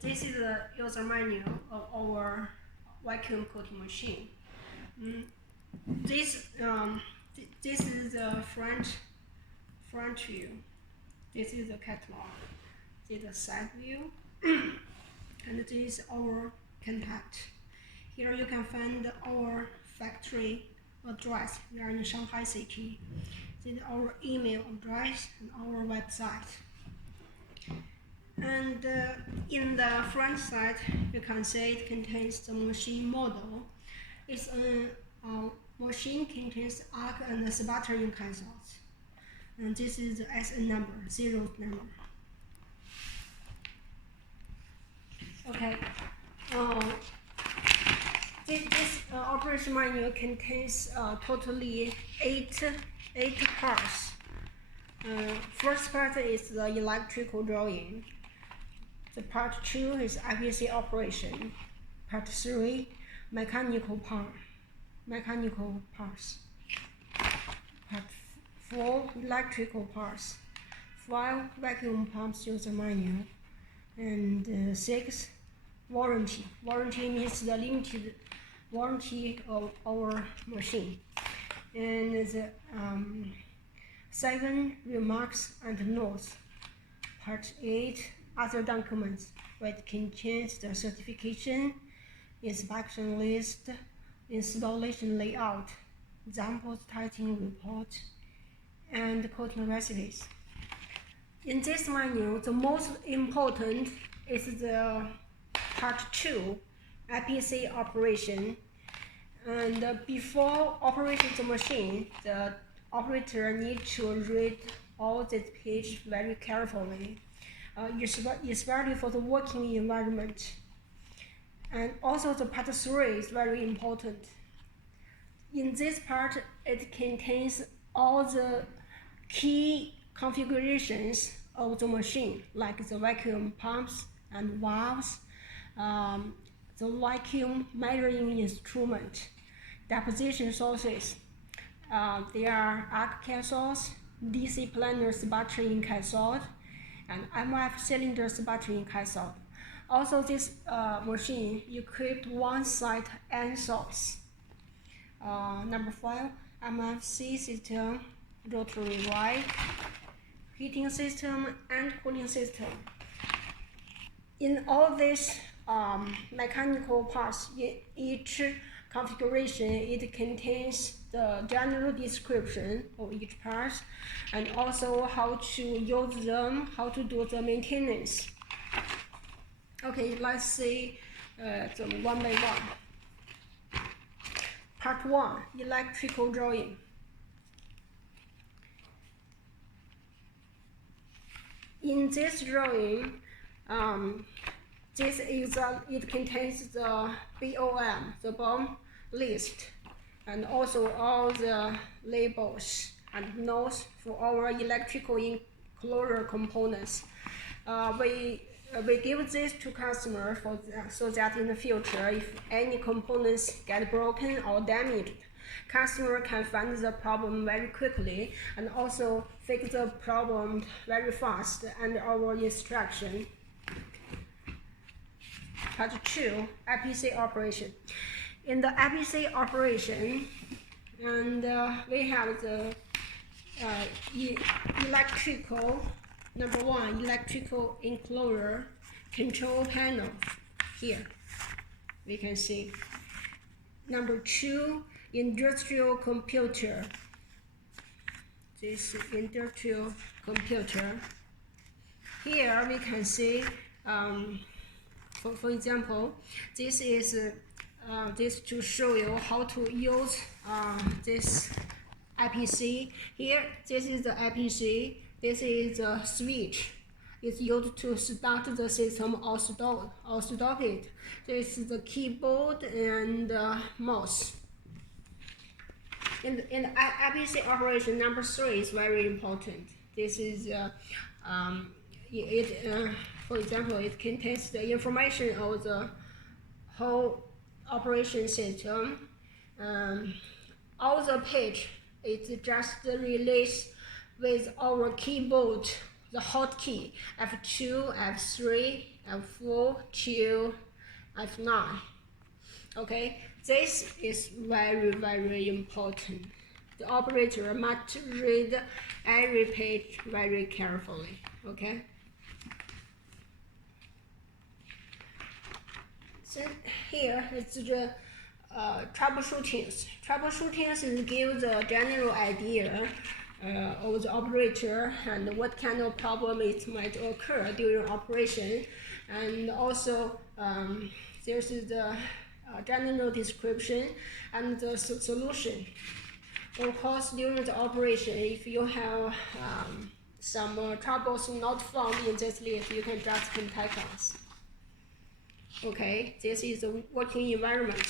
This is the user manual of our vacuum coating machine. This is the front view. This is the catalog. This is the side view, and this is our contact. Here you can find our factory address. We are in Shanghai City. This is our email address and our website. And in the front side, you can see it contains the machine model. It's a machine contains arc and sputtering cathodes. And this is the SN number, 0th number. Okay. This operation manual contains totally eight parts. First part is the electrical drawing. The part 2 is IPC operation. Part 3, mechanical parts. Part 4, electrical parts. 5, vacuum pumps user manual. And 6, warranty. Warranty means the limited warranty of our machine. And the 7, remarks and notes. Part 8, other documents, which contains the certification, inspection list, installation layout, examples testing report, and coating recipes. In this manual, the most important is the part 2, IPC operation. And before operating the machine, the operator needs to read all this page very carefully, especially for the working environment. And also the part 3 is very important. In this part, it contains all the key configurations of the machine, like the vacuum pumps and valves, the vacuum measuring instrument, deposition sources. There are arc cathodes, DC planar sputtering cathode, and MF cylinder sputtering cathode. Also, this machine equipped one-side end source. Number 5, MFC system, rotary valve, heating system, and cooling system. In all these mechanical parts, in each configuration, it contains the general description of each part, and also how to use them, how to do the maintenance. Okay, let's see them one by one. Part 1, electrical drawing. In this drawing, it contains the BOM, the BOM list, and also all the labels and notes for our electrical enclosure components. We give this to customer so that in the future, if any components get broken or damaged, customer can find the problem very quickly and also fix the problem very fast under our instruction. Part 2, IPC operation. In the IPC operation, and we have the electrical, number 1, electrical enclosure control panel. Here, we can see. Number 2, industrial computer. This industrial computer. Here we can see, for example, this is this to show you how to use this IPC. Here, this is the IPC. This is the switch. It's used to start the system or stop it. This is the keyboard and mouse. In the IPC operation, number 3 is very important. This is for example, it contains the information of the whole operation system. All the page is just released with our keyboard, the hotkey F2, F3, F4 to F9. Okay, this is very important. The operator must read every page very carefully. Okay. So here is the troubleshootings. Troubleshootings gives a general idea of the operator and what kind of problem it might occur during operation, and also there's the general description and the solution. Of course, during the operation, if you have some troubles not found in this list, you can just contact us. Okay, this is the working environment.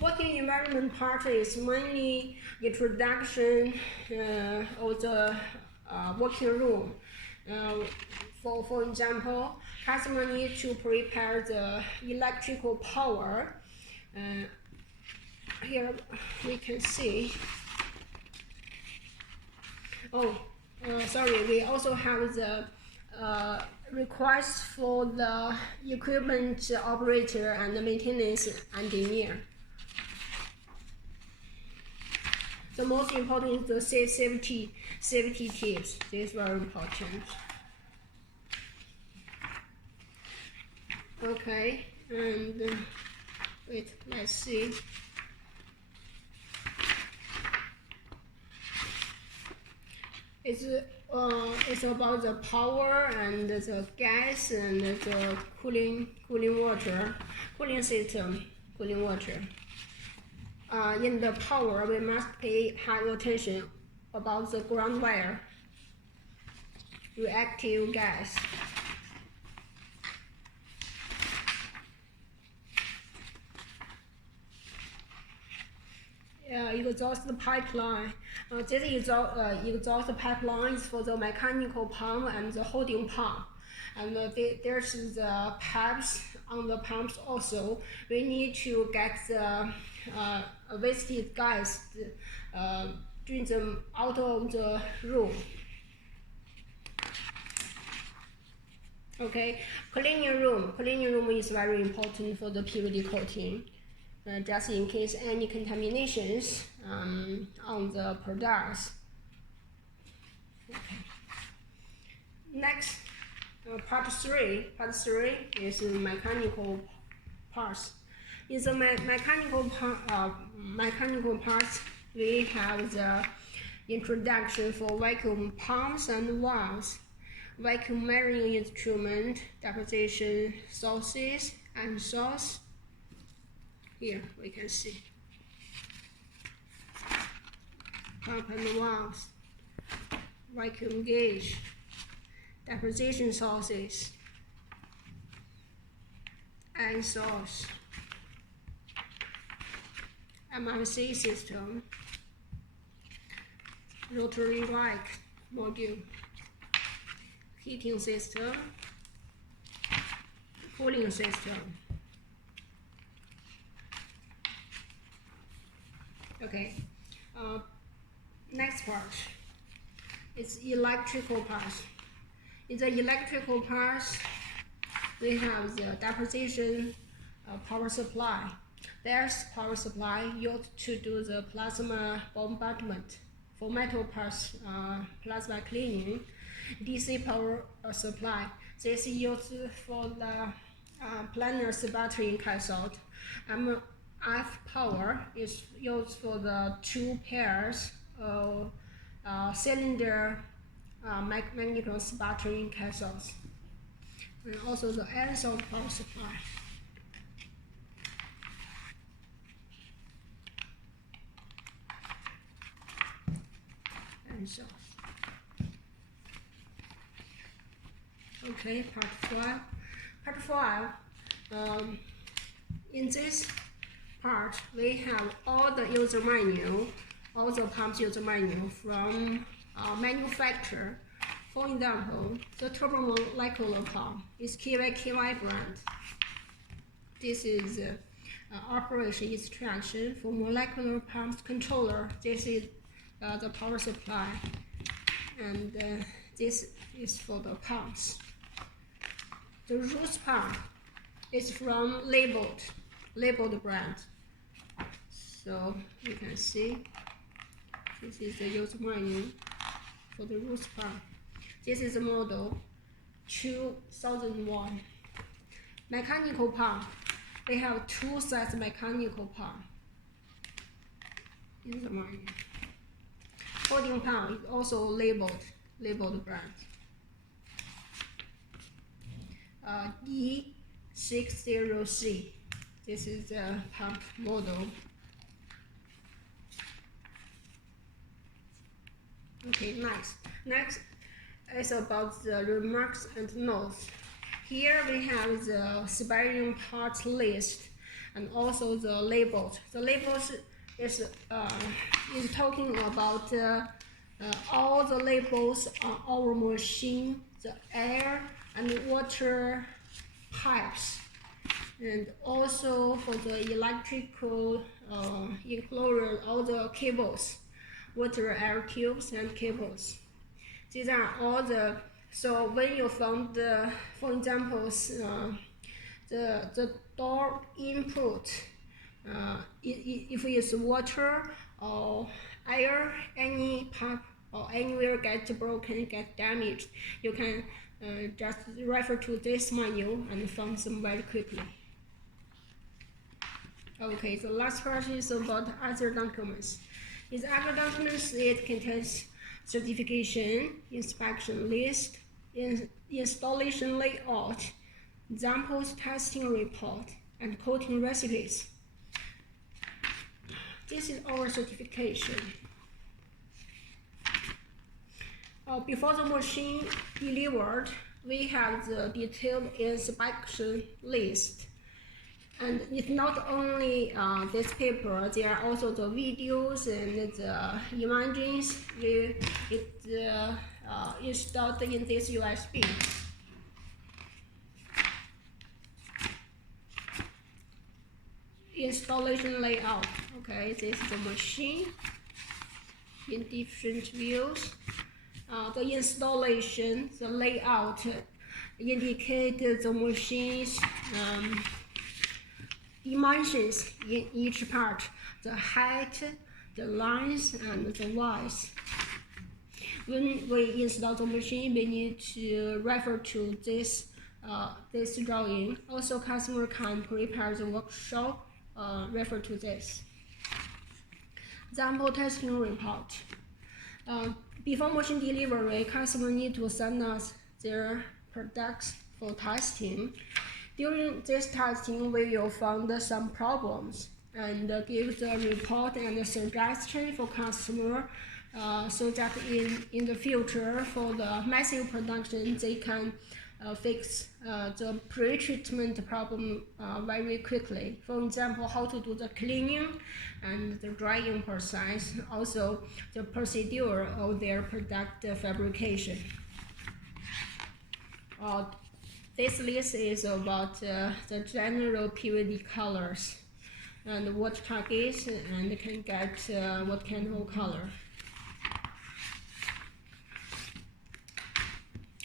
Working environment part is mainly introduction of the working room. For example, customer needs to prepare the electrical power. Here we can see. Sorry, we also have the request for the equipment operator and the maintenance engineer. The most important is the safety tips. This is very important. Okay, and wait, let's see. It's about the power and the gas and the cooling system, cooling water. In the power, we must pay high attention about the ground wire, reactive gas. Exhaust pipeline. This exhaust pipeline is for the mechanical pump and the holding pump. And there's the pipes on the pumps also. We need to get the wasted gas drain them out of the room. Okay, cleaning room is very important for the PVD coating. Just in case any contaminations on the products. Okay. Next, part 3. Part 3 is mechanical parts. In the mechanical parts, we have the introduction for vacuum pumps and valves, vacuum measuring instrument, deposition sources and source. Here we can see pump and valves, vacuum gauge, deposition sources, and source, MRC system, rotary rack module, heating system, cooling system. Okay, next part is electrical parts. In the electrical parts, we have the deposition power supply. There's power supply used to do the plasma bombardment. For metal parts, plasma cleaning. DC power supply. This is used for the planar battery cathode. F power is used for the 2 pairs of cylinder magnetic battery cathodes, and also the aerosol power supply. Okay, part 5. Part 5. In this part, we have all the user manual, all the pumps user manual from manufacturer. For example, the turbomolecular pump is KY brand. This is operation instruction for molecular pumps controller. This is the power supply, and this is for the pumps. The roots part is from labeled brand. So you can see this is the user manual for the roots part. This is the model 2001. Mechanical part. We have two sets mechanical part in the manual. Holding part is also labeled brand. E60C. This is the pump model. Okay, next is about the remarks and notes. Here we have the sparing parts list and also the labels. The labels is talking about all the labels on our machine, the air and water pipes, and also for the electrical included all the cables, water air tubes and cables. These are all the, so when you found the, for example, the door input, if it's water or air, any pipe or anywhere get broken, get damaged, you can just refer to this manual and find them very quickly. Okay, the last part is about other documents. In other documents, it contains certification, inspection list, installation layout, examples testing report, and coating recipes. This is our certification. Before the machine delivered, we have the detailed inspection list. And it's not only this paper, there are also the videos and the images installed in this USB. Installation layout. Okay, this is the machine in different views. The installation, the layout indicate the machine's dimensions in each part, the height, the length, and the width. When we install the machine, we need to refer to this drawing. Also, customer can prepare the workshop, refer to this. Example testing report. Before machine delivery, customer need to send us their products for testing. During this testing, we will find some problems and give the report and the suggestion for customer so that in the future, for the massive production, they can fix the pre-treatment problem very quickly. For example, how to do the cleaning and the drying process, also the procedure of their product fabrication. This list is about the general PVD colors and what targets and can get what kind of color.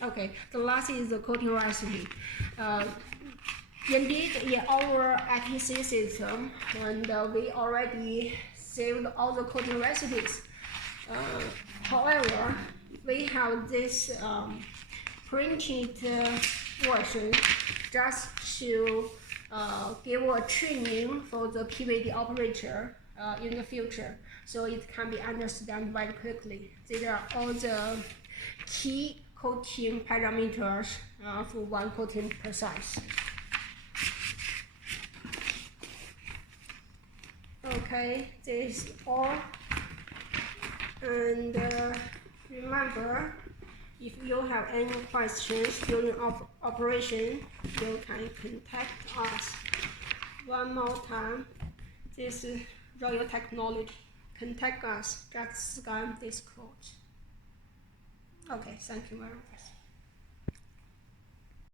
Okay, the last is the coating recipe. Indeed, in our ITC system, and we already saved all the coating recipes. However, we have this printed version just to give a training for the PVD operator in the future, so it can be understood very quickly. These are all the key coating parameters for one coating process. Okay, this is all. And remember, if you have any questions during operation, you can contact us. One more time, this is Royal Technology. Contact us, just scan this code. Okay, thank you very much.